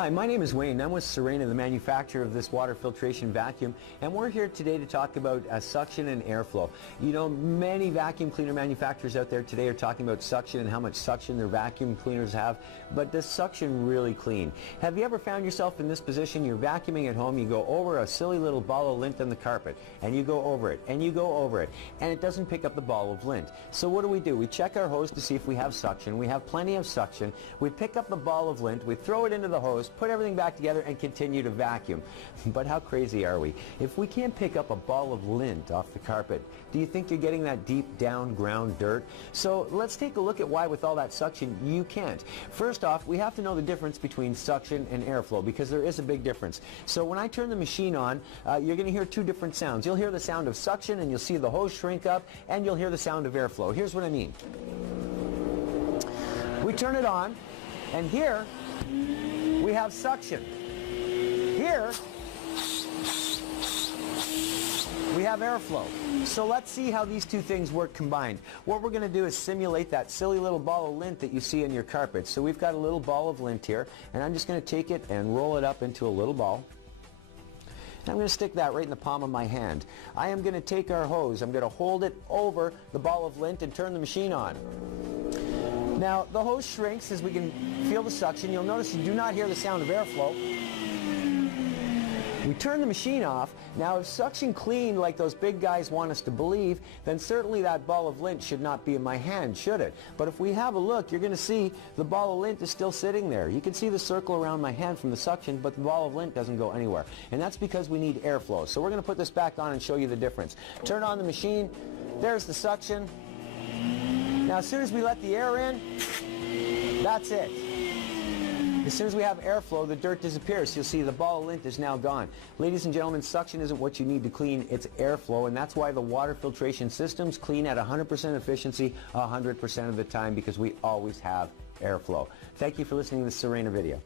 Hi, my name is Wayne. I'm with Sirena, the manufacturer of this water filtration vacuum, and we're here today to talk about suction and airflow. You know, many vacuum cleaner manufacturers out there today are talking about suction and how much suction their vacuum cleaners have, but does suction really clean? Have you ever found yourself in this position? You're vacuuming at home, you go over a silly little ball of lint on the carpet, and you go over it, and you go over it, and it doesn't pick up the ball of lint. So what do? We check our hose to see if we have suction. We have plenty of suction. We pick up the ball of lint, we throw it into the hose, put everything back together and continue to vacuum. But how crazy are we? If we can't pick up a ball of lint off the carpet, do you think you're getting that deep down ground dirt? So let's take a look at why with all that suction you can't. First off, we have to know the difference between suction and airflow because there is a big difference. So when I turn the machine on, you're going to hear two different sounds. You'll hear the sound of suction and you'll see the hose shrink up, and you'll hear the sound of airflow. Here's what I mean. We turn it on, and here we have suction. Here we have airflow. So let's see how these two things work combined. What we're going to do is simulate that silly little ball of lint that you see in your carpet. So we've got a little ball of lint here, and I'm just going to take it and roll it up into a little ball. And I'm going to stick that right in the palm of my hand. I am going to take our hose, I'm going to hold it over the ball of lint and turn the machine on. Now, the hose shrinks as we can feel the suction. You'll notice you do not hear the sound of airflow. We turn the machine off. Now, if suction cleaned like those big guys want us to believe, then certainly that ball of lint should not be in my hand, should it? But if we have a look, you're going to see the ball of lint is still sitting there. You can see the circle around my hand from the suction, but the ball of lint doesn't go anywhere. And that's because we need airflow. So we're going to put this back on and show you the difference. Turn on the machine. There's the suction. Now, as soon as we let the air in, that's it. As soon as we have airflow, the dirt disappears. You'll see the ball of lint is now gone. Ladies and gentlemen, suction isn't what you need to clean, it's airflow, and that's why the water filtration systems clean at 100% efficiency 100% of the time, because we always have airflow. Thank you for listening to this Sirena video.